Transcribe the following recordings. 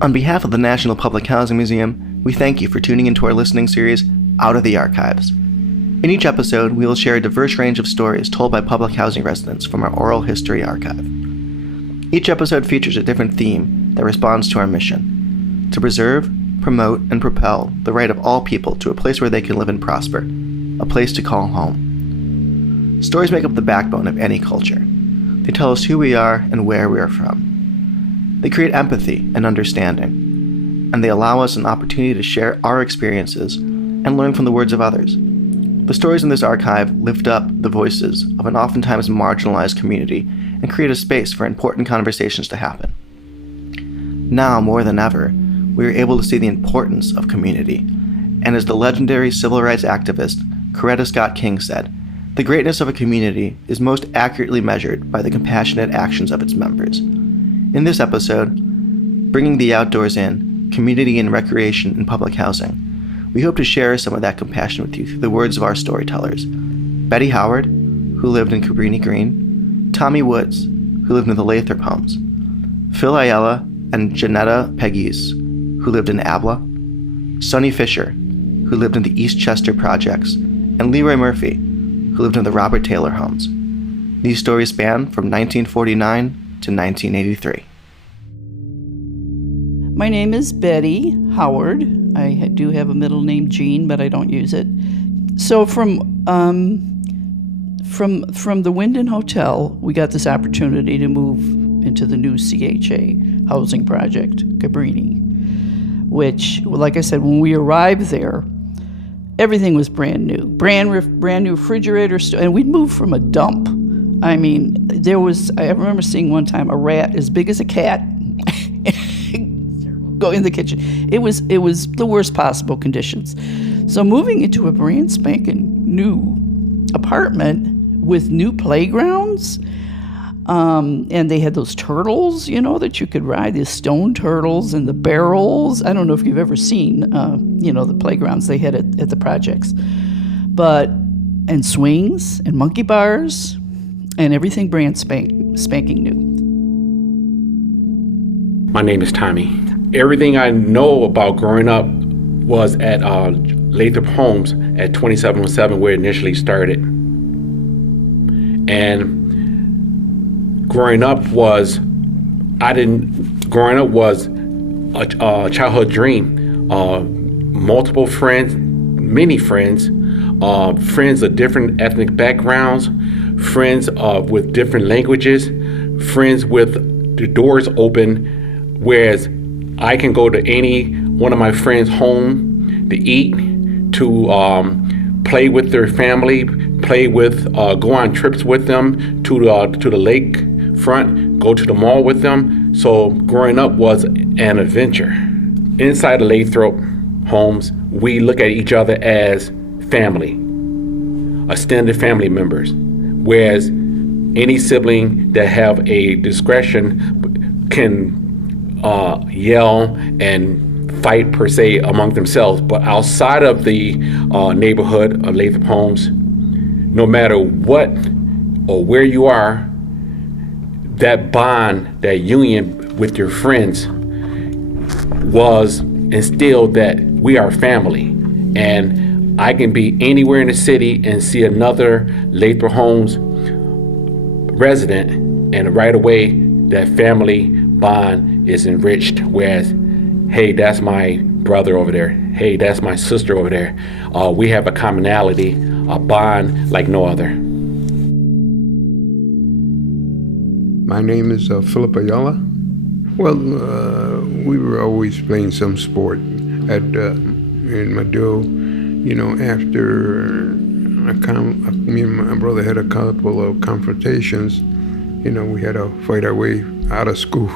On behalf of the National Public Housing Museum, we thank you for tuning into our listening series, Out of the Archives. In each episode, we will share a diverse range of stories told by public housing residents from our oral history archive. Each episode features a different theme that responds to our mission: to preserve, promote, and propel the right of all people to a place where they can live and prosper, a place to call home. Stories make up the backbone of any culture. They tell us who we are and where we are from. They create empathy and understanding, and they allow us an opportunity to share our experiences and learn from the words of others. The stories in this archive lift up the voices of an oftentimes marginalized community and create a space for important conversations to happen. Now, more than ever, we are able to see the importance of community, and as the legendary civil rights activist Coretta Scott King said, the greatness of a community is most accurately measured by the compassionate actions of its members. In this episode, Bringing the Outdoors In, Community and Recreation in Public Housing, we hope to share some of that compassion with you through the words of our storytellers. Betty Howard, who lived in Cabrini-Green, Tommy Woods, who lived in the Lathrop Homes, Phil Ayala and Janetta Pegues, who lived in ABLA, Sonny Fischer, who lived in the Eastchester Projects, and LeeRoy Murphy, who lived in the Robert Taylor Homes. These stories span from 1949 to 1983. My name is Betty Howard. I do have a middle name, Jean, but I don't use it. So from the Wyndham Hotel, we got this opportunity to move into the new CHA housing project, Cabrini, which, like I said, when we arrived there, everything was brand new. Brand new refrigerator, and we'd moved from a dump. I mean, I remember seeing one time a rat as big as a cat go in the kitchen. It was the worst possible conditions. So moving into a brand spanking new apartment with new playgrounds, and they had those turtles, that you could ride, these stone turtles and the barrels. I don't know if you've ever seen, the playgrounds they had at the projects. And swings and monkey bars and everything brand spanking new. My name is Tommy. Everything I know about growing up was at Lathrop Homes at 2717, where it initially started. And growing up was a childhood dream. Multiple friends, many friends, friends of different ethnic backgrounds, friends with different languages, friends with the doors open, whereas I can go to any one of my friends' home to eat, to play with their family, go on trips with them to the lake front, go to the mall with them. So growing up was an adventure. Inside the Lathrop Homes, we look at each other as family, extended family members, whereas any sibling that have a discretion can yell and fight per se among themselves. But outside of the neighborhood of Lathrop Homes, no matter what or where you are, that bond, that union with your friends was instilled that we are family. And I can be anywhere in the city and see another Lathrop Homes resident, and right away that family bond is enriched. Whereas, hey, that's my brother over there. Hey, that's my sister over there. We have a commonality, a bond like no other. My name is Philip Ayala. Well, we were always playing some sport in Mado. After me and my brother had a couple of confrontations, we had to fight our way out of school,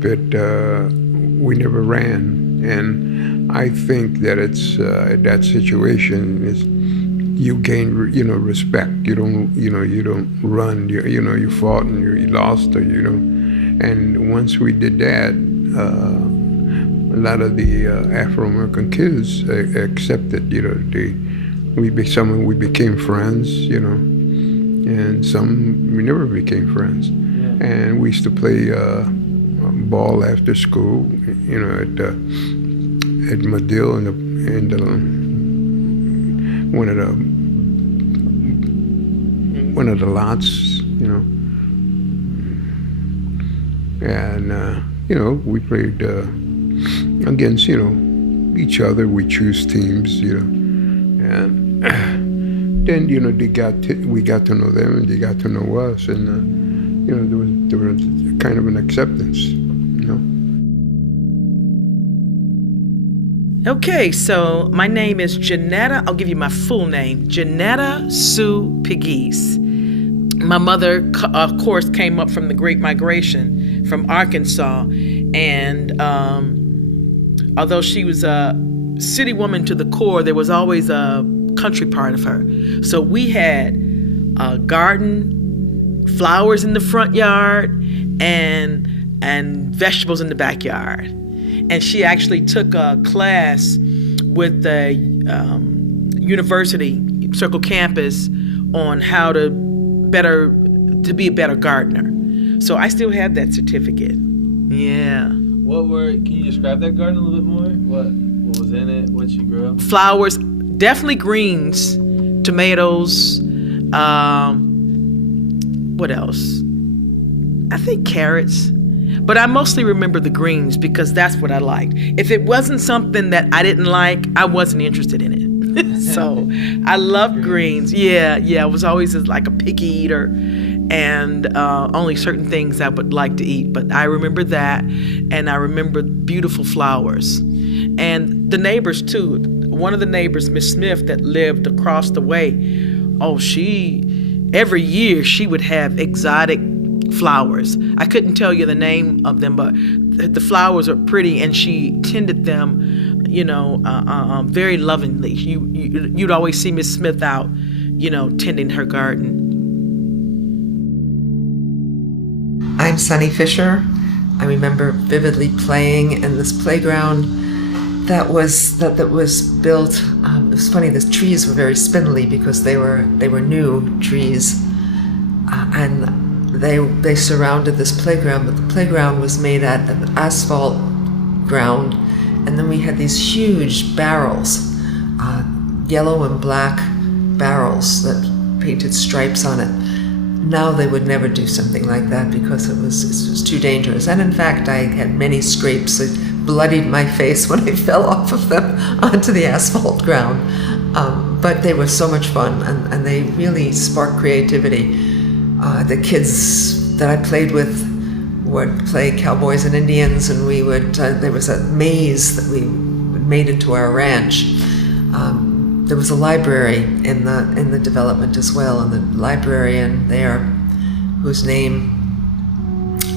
but we never ran. And I think that it's that situation is you gain respect. You don't run. You fought and you lost, And once we did that, a lot of the Afro-American kids accepted. We became friends. And some we never became friends. Yeah. And we used to play ball after school, at Medill and one of the lots, and we played against each other. We choose teams, and then we got to know them and they got to know us, and there was kind of an acceptance. Okay, so my name is Janetta. I'll give you my full name, Janetta Sue Pegues. My mother, of course, came up from the Great Migration from Arkansas, and although she was a city woman to the core, there was always a country part of her. So we had a garden, flowers in the front yard, and vegetables in the backyard. And she actually took a class with the university, Circle Campus, on how to be a better gardener. So I still have that certificate. Yeah. Can you describe that garden a little bit more? What was in it? What you grew? Flowers, definitely greens, tomatoes. What else? I think carrots. But I mostly remember the greens because that's what I liked. If it wasn't something that I didn't like, I wasn't interested in it. So I loved greens. Yeah. I was always like a picky eater, and only certain things I would like to eat. But I remember that, and I remember beautiful flowers. And the neighbors too. One of the neighbors, Miss Smith, that lived across the way, every year she would have exotic flowers. I couldn't tell you the name of them, but the flowers are pretty, and she tended them, very lovingly. You'd always see Miss Smith out, tending her garden. I'm Sunny Fischer. I remember vividly playing in this playground that was built. It was funny. The trees were very spindly because they were new trees, and they surrounded this playground, but the playground was made out of asphalt ground, and then we had these huge barrels, yellow and black barrels that painted stripes on it. Now they would never do something like that because it was too dangerous. And in fact, I had many scrapes. It bloodied my face when I fell off of them onto the asphalt ground. But they were so much fun, and they really sparked creativity. The kids that I played with would play cowboys and Indians, and we would. There was a maze that we made into our ranch. There was a library in the development as well, and the librarian there, whose name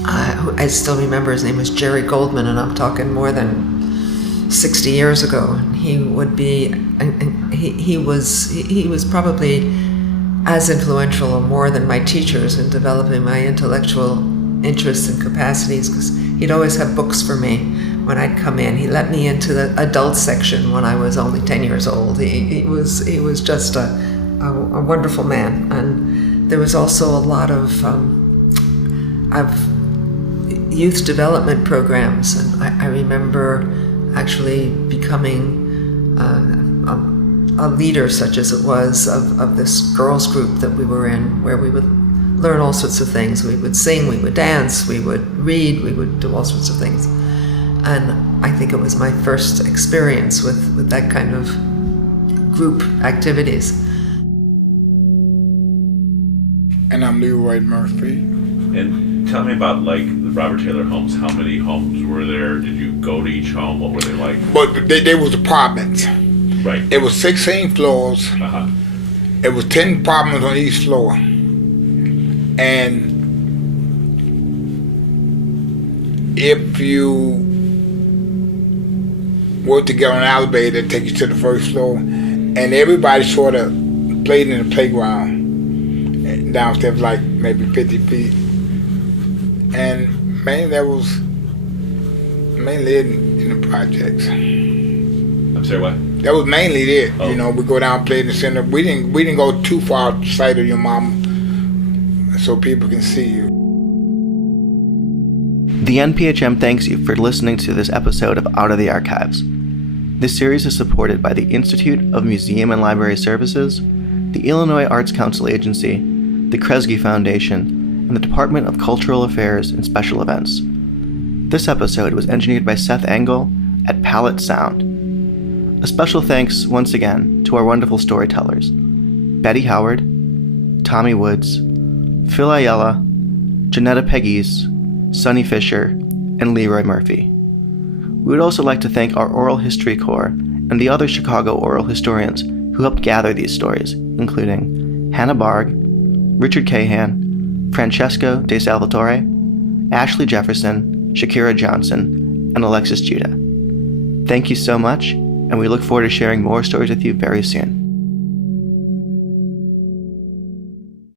I still remember, his name was Jerry Goldman, and I'm talking more than 60 years ago. And he would be, he was probably as influential or more than my teachers in developing my intellectual interests and capacities, because he'd always have books for me when I'd come in. He let me into the adult section when I was only 10 years old. He was just a wonderful man. And there was also a lot of youth development programs, and I remember actually becoming a leader, such as it was, of this girls group that we were in, where we would learn all sorts of things. We would sing, we would dance, we would read, we would do all sorts of things. And I think it was my first experience with that kind of group activities. And I'm LeeRoy Murphy. And tell me about, like, the Robert Taylor homes. How many homes were there? Did you go to each home? What were they like? But they was apartments. Right. It was 16 floors. Uh-huh. It was 10 apartments on each floor. And if you were to get on an elevator, it'd take you to the first floor. And everybody sort of played in the playground. Downstairs, like maybe 50 feet. And mainly that was mainly in the projects. I'm sorry, what? That was mainly it. Oh. You know, we go down and play in the center. We didn't go too far out the sight of your mama, so people can see you. The NPHM thanks you for listening to this episode of Out of the Archives. This series is supported by the Institute of Museum and Library Services, the Illinois Arts Council Agency, the Kresge Foundation, and the Department of Cultural Affairs and Special Events. This episode was engineered by Seth Engel at Palette Sound. A special thanks once again to our wonderful storytellers, Betty Howard, Tommy Woods, Phil Ayala, Janetta Pegues, Sonny Fischer, and LeeRoy Murphy. We would also like to thank our Oral History Corps and the other Chicago oral historians who helped gather these stories, including Hannah Barg, Richard Cahan, Francesco De Salvatore, Ashley Jefferson, Shakira Johnson, and Alexis Judeh. Thank you so much, and we look forward to sharing more stories with you very soon.